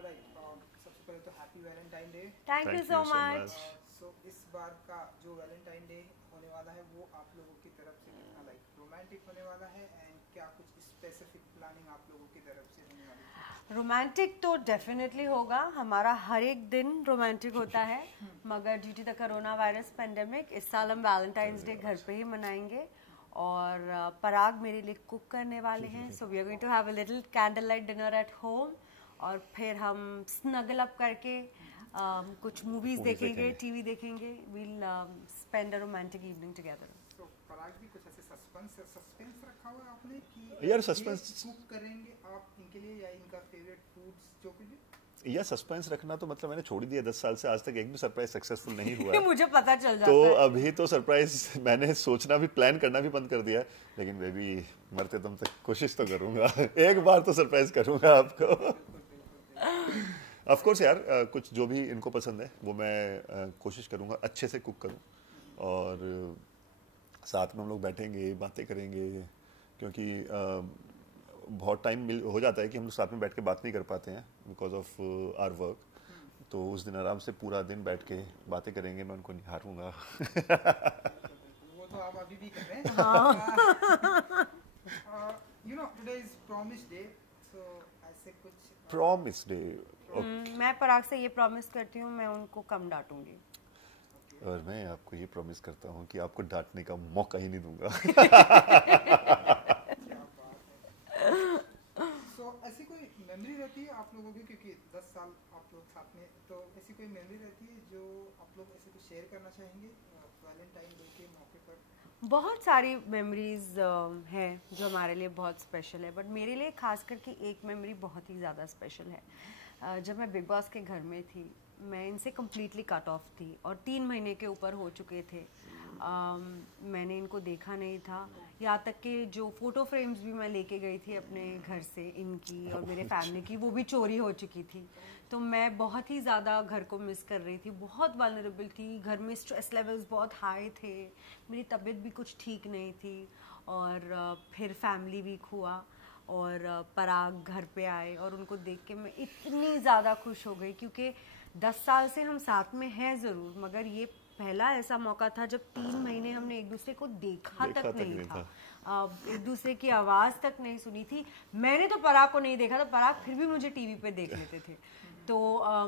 सबसे पहले तो happy Valentine day. Thank you so much. So इस बार का जो वैलेंटाइन डे होने वाला है वो आप लोगों की तरफ से कितना रोमांटिक होने वाला है, एंड क्या कुछ स्पेसिफिक प्लानिंग आप लोगों की तरफ से होने वाली है? रोमांटिक तो डेफिनेटली होगा, हमारा हर एक दिन रोमांटिक होता है, मगर due to the corona virus pandemic इस साल हम वैलेंटाइंस डे घर पे ही मनाएंगे। और पराग मेरे लिए कुक करने वाले हैं, so we are going to have a little candle light dinner at home, और फिर हम स्नगल अप करके कुछ मूवीज देखेंगे, टीवी देखेंगे। We'll spend a romantic evening together. तो पराग भी कुछ ऐसे सस्पेंस रखा हुआ है आपने कि यार सस्पेंस कुक करेंगे आप इनके लिए, या इनका फेवरेट फूड्स जो कुछ भी? या सस्पेंस रखना तो मतलब मैंने छोड़ दिया 10 साल से, आज तक एक भी सरप्राइज सक्सेसफुल नहीं हुआ है। मुझे पता चल जाता तो है। अभी तो सरप्राइज मैंने सोचना भी, प्लान करना भी बंद कर दिया, लेकिन बेबी मरते दम तक कोशिश तो करूंगा एक बार तो सरप्राइज करूंगा आपको। ऑफ कोर्स यार, कुछ जो भी इनको पसंद है वो मैं कोशिश करूंगा अच्छे से कुक करूं, और साथ में हम लोग बैठेंगे, बातें करेंगे, क्योंकि बहुत टाइम हो जाता है कि हम लोग साथ में बैठ के बात नहीं कर पाते हैं बिकॉज ऑफ आवर वर्क। तो उस दिन आराम से पूरा दिन बैठ के बातें करेंगे, मैं उनको निहारूंगा। वो तो आप अभी भी कर रहे हैं। You know today is promise day, so ऐसे कुछ प्रॉमिस डे। मैं पराग से ये प्रॉमिस करती हूँ, मैं उनको कम डांटूंगी। और मैं आपको ये प्रॉमिस करता हूँ कि आपको डांटने का मौका ही नहीं दूंगा। ऐसी कोई मेमोरी रहती है आप लोगों की, क्योंकि 10 साल आप लोग साथ में, तो ऐसी कोई मेमोरी रहती है जो आप लोग ऐसे कुछ शेयर करना चाहेंगे वैलेंटाइन डे के मौके पर? बहुत सारी मेमोरीज हैं जो हमारे लिए बहुत स्पेशल है, बट मेरे लिए खास करके एक मेमोरी बहुत ही ज़्यादा स्पेशल है। जब मैं बिग बॉस के घर में थी, मैं इनसे कम्प्लीटली कट ऑफ थी और 3 महीने के ऊपर हो चुके थे। मैंने इनको देखा नहीं था, यहाँ तक कि जो फ़ोटो फ्रेम्स भी मैं लेके गई थी अपने घर से, इनकी और मेरे फैमिली की, वो भी चोरी हो चुकी थी। तो मैं बहुत ही ज़्यादा घर को मिस कर रही थी, बहुत वल्नरेबल थी, घर में स्ट्रेस लेवल्स बहुत हाई थे, मेरी तबीयत भी कुछ ठीक नहीं थी, और फिर फैमिली वीक हुआ और पराग घर पे आए और उनको देख के मैं इतनी ज़्यादा खुश हो गई, क्योंकि 10 साल से हम साथ में हैं ज़रूर, मगर ये पहला ऐसा मौका था जब 3 महीने हमने एक दूसरे को देखा तक नहीं था। एक दूसरे की आवाज़ तक नहीं सुनी थी। मैंने तो पराग को नहीं देखा था, पराग फिर भी मुझे टीवी पे देख लेते थे। तो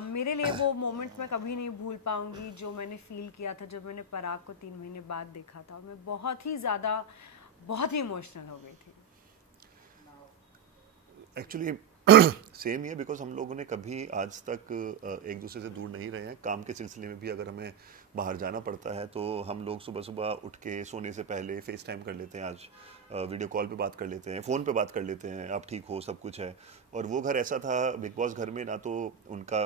मेरे लिए वो मोमेंट मैं कभी नहीं भूल पाऊंगी जो मैंने फील किया था जब मैंने पराग को 3 महीने बाद देखा था। मैं बहुत ही ज़्यादा, बहुत ही इमोशनल हो गई थी। एक्चुअली सेम ही है, बिकॉज हम लोगों ने कभी आज तक एक दूसरे से दूर नहीं रहे हैं। काम के सिलसिले में भी अगर हमें बाहर जाना पड़ता है तो हम लोग सुबह सुबह उठ के सोने से पहले फेस टाइम कर लेते हैं, आज वीडियो कॉल पे बात कर लेते हैं, फ़ोन पे बात कर लेते हैं, आप ठीक हो, सब कुछ है। और वो घर ऐसा था बिग बॉस घर में, ना तो उनका,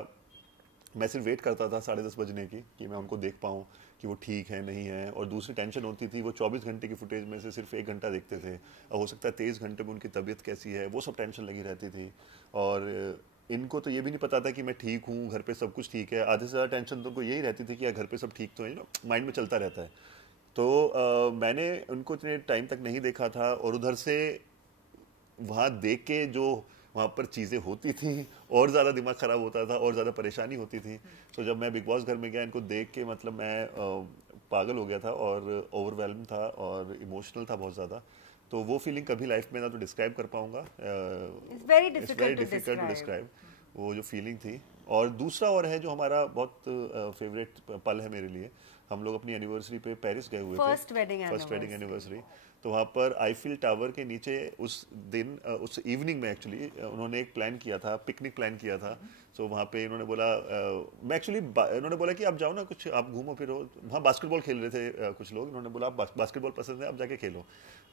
मैं सिर्फ वेट करता था 10:30 बजने की कि मैं उनको देख पाऊँ कि वो ठीक है नहीं है, और दूसरी टेंशन होती थी वो 24 घंटे की फुटेज में से सिर्फ 1 घंटा देखते थे, और हो सकता है 23 घंटे में उनकी तबीयत कैसी है, वो सब टेंशन लगी रहती थी। और इनको तो ये भी नहीं पता था कि मैं ठीक हूँ, घर पे सब कुछ ठीक है। आधे से ज़्यादा टेंशन तो उनको यही रहती थी कि घर पे सब ठीक तो है, माइंड में चलता रहता है। तो मैंने उनको इतने टाइम तक नहीं देखा था, और उधर से वहाँ देख के जो वहाँ पर चीज़ें होती थी और ज़्यादा दिमाग ख़राब होता था और ज़्यादा परेशानी होती थी। तो जब मैं बिग बॉस घर में गया, इनको देख के मतलब मैं पागल हो गया था और ओवरवेलम था और इमोशनल था बहुत ज़्यादा। तो वो फीलिंग कभी लाइफ में ना तो डिस्क्राइब कर पाऊँगा, it's very difficult to describe वो जो फीलिंग थी। और दूसरा और है जो हमारा बहुत फेवरेट पल है मेरे लिए, हम लोग अपनी एनिवर्सरी पे पेरिस गए हुए थे, फर्स्ट वेडिंग एनिवर्सरी। तो वहाँ पर आईफिल टावर के नीचे उस दिन, उस इवनिंग में एक्चुअली उन्होंने एक प्लान किया था, पिकनिक प्लान किया था। तो वहाँ पे इन्होंने बोला, मैं एक्चुअली इन्होंने बोला कि आप जाओ ना, कुछ आप घूमो फिरो। वहाँ बास्केटबॉल खेल रहे थे कुछ लोग, इन्होंने बोला आप बास्केटबॉल पसंद है, आप जाके खेलो।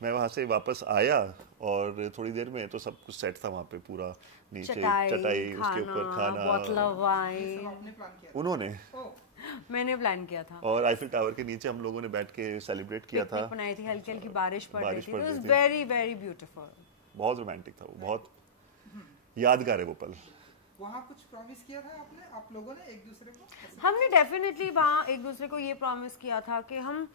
मैं वहाँ से वापस आया और थोड़ी देर में तो सब कुछ सेट था वहाँ पे, पूरा नीचे चटाई, उसके ऊपर खाना, उन्होंने, मैंने प्लान किया था। और आईफिल टावर के नीचे हम लोगों ने बैठ के सेलिब्रेट किया था, बनाई थी, हल्की हल्की बारिश पड़ रही थी। It was very very beautiful, बहुत रोमांटिक था वो, बहुत यादगार है वो पल। वहाँ कुछ प्रॉमिस किया था आपने, आप लोगों ने एक दूसरे को? हमने डेफिनेटली वहाँ एक दूसरे को ये प्रॉमिस किया था कि हम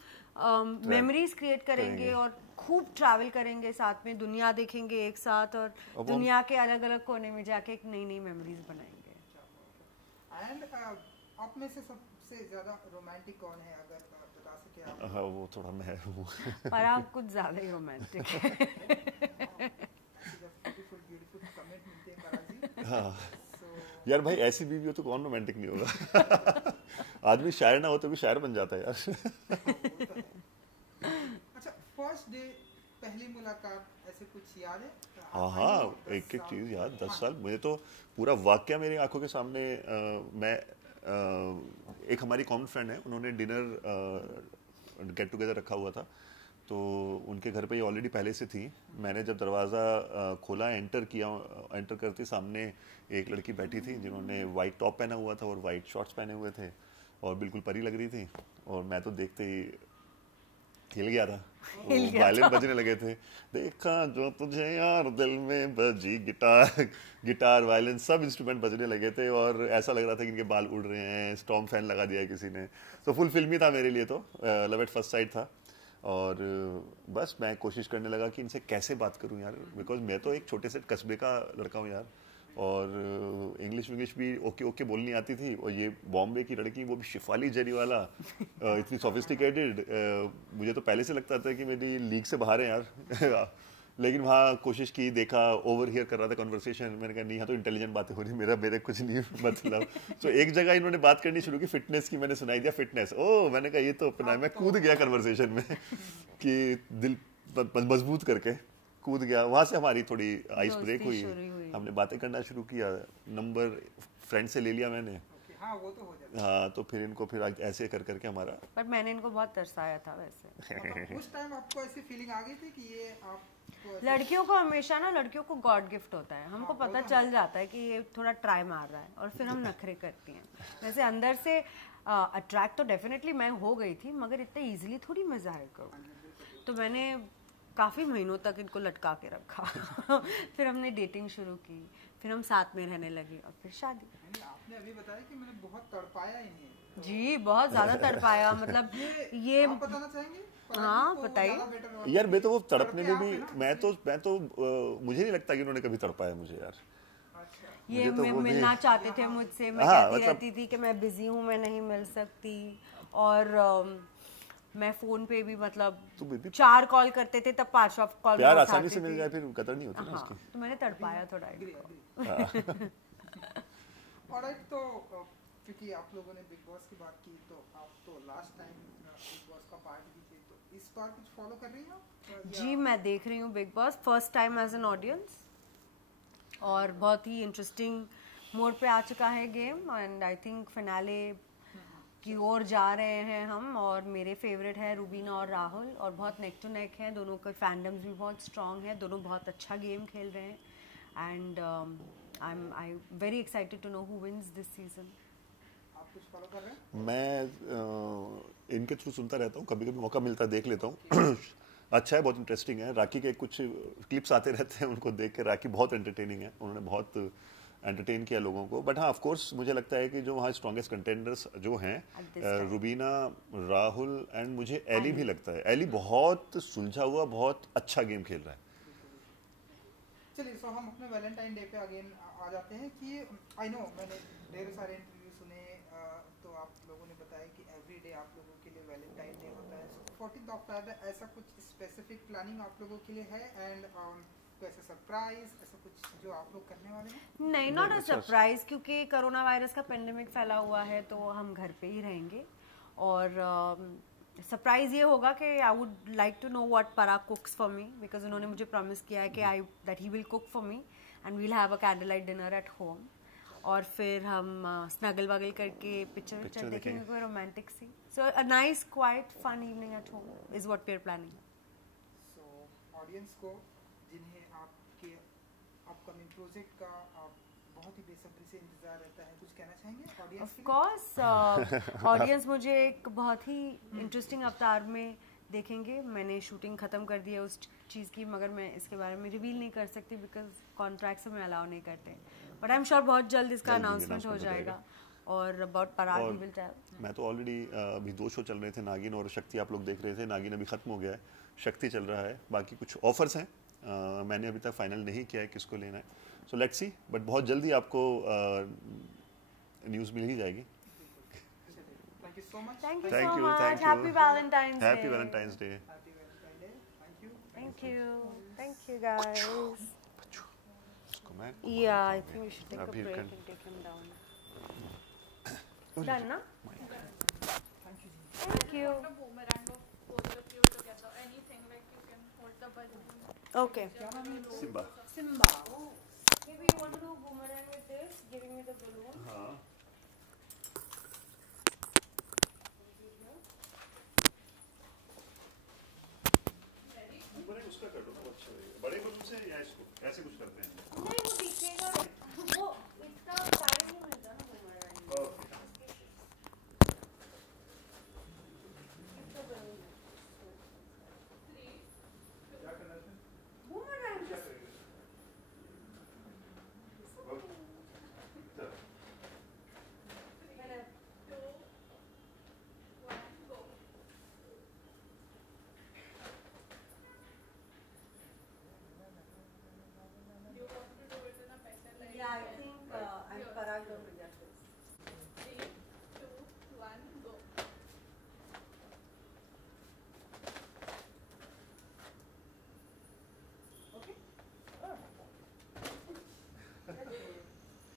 मेमोरीज क्रिएट करेंगे और खूब ट्रैवल करेंगे साथ में, दुनिया देखेंगे एक साथ, और दुनिया के अलग अलग कोने में जाके एक नई नई मेमोरीज बनाएंगे। एंड आप में से सबसे ज्यादा रोमांटिक कौन है, अगर बता सके आप? हाँ वो थोड़ा मैं हूँ। पर आप कुछ ज़्यादा ही रोमांटिक है। ब्यूटीफुल कमेंट मिलते हैं पराग जी। हाँ So, यार भाई ऐसी बीवी हो तो कौन रोमांटिक नहीं होगा। आदमी शायर ना हो तो भी शायर बन जाता है यार। वो तो है। अच्छा, फर्स्ट डे पहली मुलाकात ऐसे कुछ याद है? हाँ I हाँ know, 10 एक एक साल चीज़ याद 10 हाँ, साल मुझे तो पूरा वाक्य मेरी आंखों के सामने। मैं एक हमारी कॉमन फ्रेंड है, उन्होंने डिनर गेट टुगेदर रखा हुआ था, तो उनके घर पे ये ऑलरेडी पहले से थी। मैंने जब दरवाज़ा खोला, एंटर किया, एंटर करते सामने एक लड़की बैठी थी जिन्होंने वाइट टॉप पहना हुआ था और वाइट शॉर्ट्स पहने हुए थे और बिल्कुल परी लग रही थी। और मैं तो देखते ही हिल गया था, वायलिन बजने लगे थे। देखा जो तुझे यार दिल में बजी, गिटार वायलिन सब इंस्ट्रूमेंट बजने लगे थे और ऐसा लग रहा था कि इनके बाल उड़ रहे हैं। स्टॉर्म फैन लगा दिया है किसी ने, तो फुल फिल्मी था मेरे लिए, तो लव एट फर्स्ट साइट था। और बस मैं कोशिश करने लगा कि इनसे कैसे बात करूं यार, बिकॉज मैं तो एक छोटे से कस्बे का लड़का हूं यार, और इंग्लिश भी ओके ओके बोलनी आती थी। और ये बॉम्बे की लड़की, वो भी शिफाली जरी वाला, इतनी सोफिस्टिकेटेड, मुझे तो पहले से लगता था कि मेरी लीग से बाहर है यार। लेकिन वहाँ कोशिश की, देखा, ओवर हियर कर रहा था कन्वर्सेशन। मैंने कहा नहीं, यहाँ तो इंटेलिजेंट बातें हो रही, मेरे कुछ नहीं मतलब। तो एक जगह इन्होंने बात करनी शुरू की फिटनेस की, मैंने सुनाई दिया फिटनेस। ओ मैंने कहा ये तो अपना है। मैं कूद गया कन्वर्सेशन में कि दिल मजबूत करके कूद गया। वहाँ से हमारी थोड़ी आइस ब्रेक हुई, हमने बातें करना शुरू किया। नंबर फ्रेंड से ले लिया मैंने। हाँ वो तो हो जाता हाँ तो फिर इनको फिर ऐसे कर करके हमारा। पर मैंने इनको बहुत तरसाया था वैसे। मतलब उस टाइम आपको ऐसी फीलिंग आ गई थी कि ये आपको लड़कियों को हमेशा ना, लड़कियों को गॉड गिफ्ट होता है, हमको पता चल जाता है कि ये थोड़ा ट्राई मार रहा है और फिर हम नखरे करती हैं। वैसे अंदर से अट्रैक्ट तो डेफिनेटली मैं हो गई थी, मगर इतने इजीली थोड़ी मैं जाहिर करूँ। तो मैंने काफ़ी महीनों तक इनको लटका के रखा। फिर हमने डेटिंग शुरू की, फिर हम साथ में रहने लगे और फिर शादी। आपने अभी बताया कि मैंने बहुत तड़पाया इन्हें, तो जी बहुत ज़्यादा तड़पाया, मतलब ये आप बताना चाहेंगे? हाँ बताइए। यार मैं तो वो तड़पने में भी, मैं तो मुझे नहीं लगता कि उन्होंने कभी तड़पाया मुझे यार। ये तो वो मिलना चाहते थे मुझसे, मैं हाँ, कहती रहती थी कि मैं बिजी हूँ, मैं नहीं मिल सकती। और मैं फोन पे भी मतलब तो बेबी 4 कॉल करते थे, तब 5वां कॉल प्यार आसानी से मिल जाए फिर कदर नहीं होती ना उसकी। हाँ, तो मैंने तड़पाया थोड़ा इनको। ऑलराइट, तो क्योंकि आप लोगों ने बिग बॉस की बात की, तो आप तो लास्ट टाइम बिग बॉस का पार्ट भी थे, तो इस बार कुछ फॉलो कर रही हैं आप? जी मैं देख रही हूँ Bigg Boss, first time as an audience, और बहुत ही इंटरेस्टिंग मोड पे आ चुका है game. And I think finale की ओर जा रहे हैं हम, और मेरे फेवरेट है रूबीना और राहुल, और बहुत नेक टू नेक हैं दोनों के, फैंडम्स भी बहुत स्ट्रॉन्ग है, दोनों बहुत अच्छा गेम खेल रहे हैं। And I very excited to know who wins this season. आप कुछ फॉलो कर रहे हैं? मैं इनके थ्रू सुनता रहता हूँ, कभी कभी मौका मिलता है देख लेता हूँ। अच्छा है, बहुत इंटरेस्टिंग है। राखी के कुछ क्लिप्स आते रहते हैं, उनको देख के राखी बहुत एंटरटेनिंग है, उन्होंने बहुत एंटरटेन किया लोगों को। बट हाँ ऑफ कोर्स मुझे लगता है कि जो वहाँ स्ट्रॉन्गेस्ट कंटेंडर्स जो हैं, रूबीना, राहुल एंड मुझे एली भी लगता है। एली बहुत सुलझा हुआ, बहुत अच्छा गेम खेल रहा है। चलिए, सो हम अपने वैलेंटाइन डे पे अगेन आ जाते हैं कि आई नो मैंने ढेर सारे इंटरव्यू सुने, तो आप लोगों ने बताया कि एवरी डे आप लोगों के लिए वैलेंटाइन डे होता है। सो 14 अक्टूबर ऐसा कुछ स्पेसिफिक प्लानिंग आप लोगों के लिए है? एंड कोई ऐसा सरप्राइज, ऐसा कुछ जो आप लोग करने वाले हैं? नहीं, नॉट अ सरप्राइज, क्योंकि कोरोना वायरस का पेंडेमिक फैला हुआ है, तो हम घर पे ही रहेंगे। और सरप्राइज ये होगा कि I would like to know what Parag cooks for me, because उन्होंने मुझे प्रॉमिस किया है कि that he will cook for me and we'll have a candle light dinner at home. और फिर हम स्नगल वगल करके पिक्चर देखेंगे, कोई रोमांटिक सी। So a nice quiet fun evening at home is what we are planning. So audience को, जिन्हें आपके अपकमिंग प्रोजेक्ट का आप बहुत ही बेसब्री से इंतजार रहता है, कुछ कहना चाहेंगे ऑडियंस? ऑफ कोर्स ऑडियंस मुझे एक बहुत ही इंटरेस्टिंग अवतार में देखेंगे। मैंने शूटिंग ख़त्म कर दी है उस चीज़ की, मगर मैं इसके बारे में रिवील नहीं कर सकती बिकॉज कॉन्ट्रैक्ट से मैं अलाउ नहीं करते। बट आई एम श्योर बहुत जल्द इसका अनाउंसमेंट हो जाएगा। और about Parag we will tell. मैं तो ऑलरेडी अभी 2 शो चल रहे थे, नागिन और शक्ति, आप लोग देख रहे थे। नागिन अभी खत्म हो गया है, शक्ति चल रहा है। बाकी कुछ ऑफर्स हैं, मैंने अभी तक फाइनल नहीं किया है किसको लेना है। सो लेट्स सी, बट बहुत जल्दी आपको न्यूज़ मिल ही जाएगी। Thank you so much. Thank you Thank so you, much. thank you. Happy Valentine's Day. Happy Valentine's day. Happy Valentine day. Thank you. Thank you. Thank you guys. इसको मैं Yeah, I think we should take a अभी break can- and take him down. Done, na? Thank you ji. Thank you. The boomerang of both of you together. Anything like you can hold the balloon. Okay. क्या नाम है? Simba. Simba. Maybe you want to do boomerang.